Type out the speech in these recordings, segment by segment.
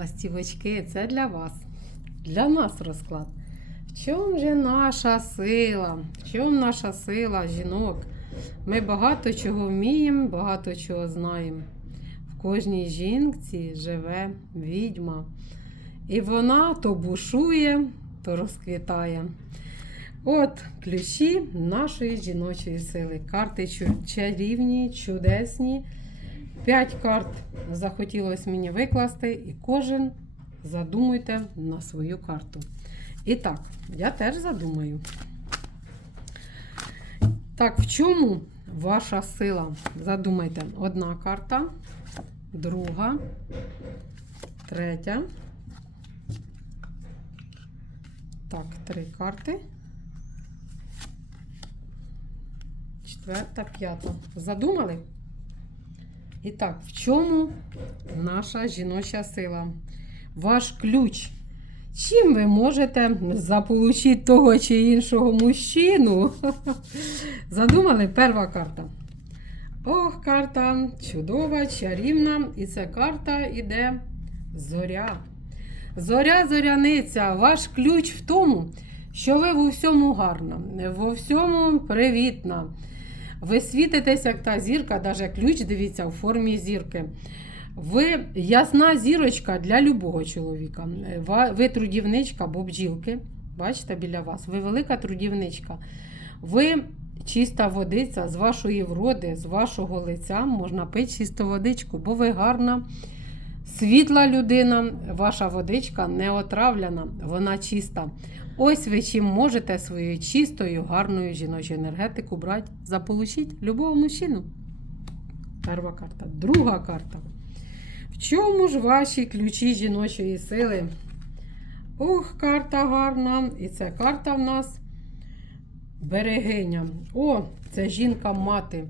Ластівочки, це для вас, для нас розклад. В чому же наша сила? В чому наша сила жінок? Ми багато чого вміємо, багато чого знаємо. В кожній жінці живе відьма. І вона то бушує, то розквітає. От ключі нашої жіночої сили. Карти чарівні, чудесні. П'ять карт захотілося мені викласти, і кожен задумуйте на свою карту. І так, я теж задумаю. Так, в чому ваша сила? Задумайте, одна карта, друга, третя. Так, три карти. Четверта, п'ята. Задумали? І так, в чому наша жіноча сила? Ваш ключ. Чим ви можете заполучити того чи іншого мужчину? Задумали перша карта. Ох, карта чудова, чарівна. І ця карта іде зоря. Зоря, зоряниця, ваш ключ в тому, що ви в усьому гарна, во всьому привітна. Ви світитесь, як та зірка, навіть ключ, дивіться, у формі зірки. Ви ясна зірочка для любого чоловіка. Ви трудівничка або бджілки. Бачите, біля вас. Ви велика трудівничка. Ви чиста водиця з вашої вроди, з вашого лиця можна пити чисту водичку, бо ви гарна, світла людина, ваша водичка не отравлена, вона чиста. Ось ви чим можете свою чистою, гарною жіночу енергетику брати, заполучити любого мужчину. Перша карта. Друга карта. В чому ж ваші ключі жіночої сили? Ох, карта гарна. І ця карта в нас берегиня. О, це жінка-мати.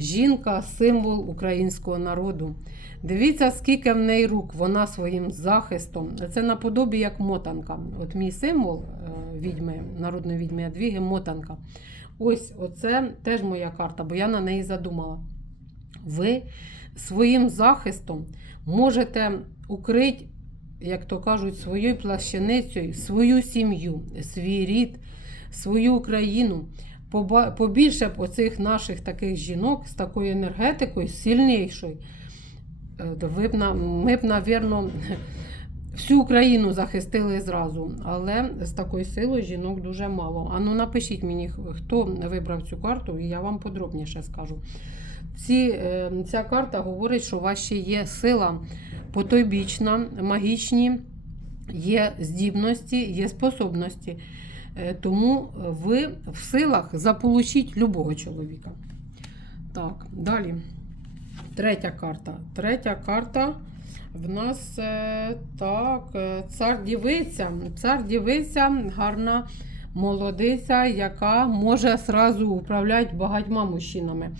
Жінка символ українського народу. Дивіться, скільки в неї рук, вона своїм захистом. Це наподобі як мотанка. От мій символ е, відьми, народної відьми Ядвіги мотанка. Ось оце теж моя карта, бо я на неї задумала. Ви своїм захистом можете укрити, як то кажуть, своєю плащаницею свою сім'ю, свій рід, свою Україну. Побільше б оцих наших таких жінок з такою енергетикою, сильнішою. Е, ми б, навірно, всю Україну захистили зразу. Але з такою силою жінок дуже мало. А ну напишіть мені, хто вибрав цю карту, і я вам подробніше скажу. Ці, е, ця карта говорить, що у вас ще є сила потойбічна, магічні, є здібності, є способності. Е, Тому ви в силах заполучити любого чоловіка. Так, далі. Третя карта. Третя карта в нас е, так, е, цар дівиця. Цар дівиця гарна молодиця, яка може зразу управляти багатьма мужчинами.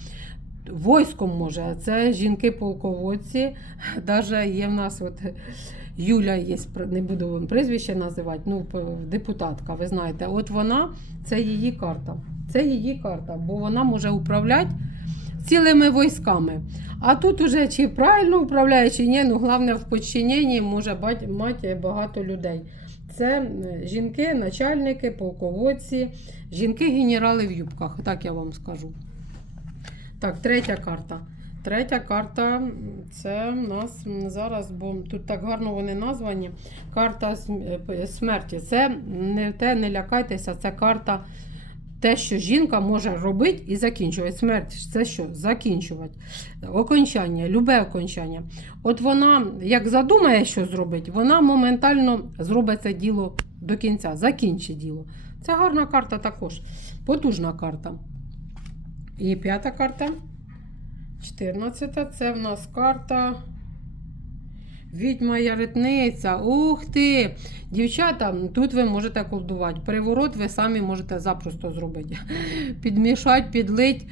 Войском може, це жінки-полководці. Даже є в нас от Юля є, не буду вам прізвище називати, ну, депутатка, ви знаєте. От вона, це її карта. Це її карта, бо вона може управляти цілими військами. А тут уже чи правильно управляє, чи ні, ну головне в підчиненні може мати багато людей. Це жінки, начальники, полководці, жінки-генерали в юбках, так я вам скажу. Так, третя карта. Третя карта це в нас зараз, бо тут так гарно вони названі. Карта е, смерті. Це не те, не лякайтеся, це карта те, що жінка може робити і закінчувати. Смерть це що? Закінчувати. Окончання, любе окончання. От вона, як задумає, що зробить, вона моментально зробить це діло до кінця, закінчить діло. Це гарна карта також. Потужна карта. І п'ята карта. 14. Це в нас карта. Відьма яритниця. Ух ти! Дівчата, тут ви можете колдувати. Переворот ви самі можете запросто зробити. Підмішати, підлить,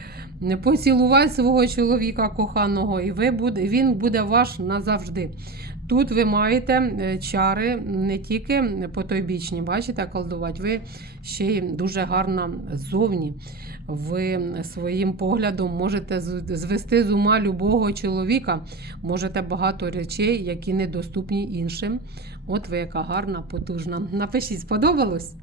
поцілувати свого чоловіка коханого, і ви буде, він буде ваш назавжди. Тут ви маєте е, чари не тільки потойбічні, бачите, колдувати, ви ще й дуже гарна ззовні. Ви своїм поглядом можете звести з ума любого чоловіка. Можете багато речей, які недоступні іншим. От ви яка гарна, потужна. Напишіть, сподобалось?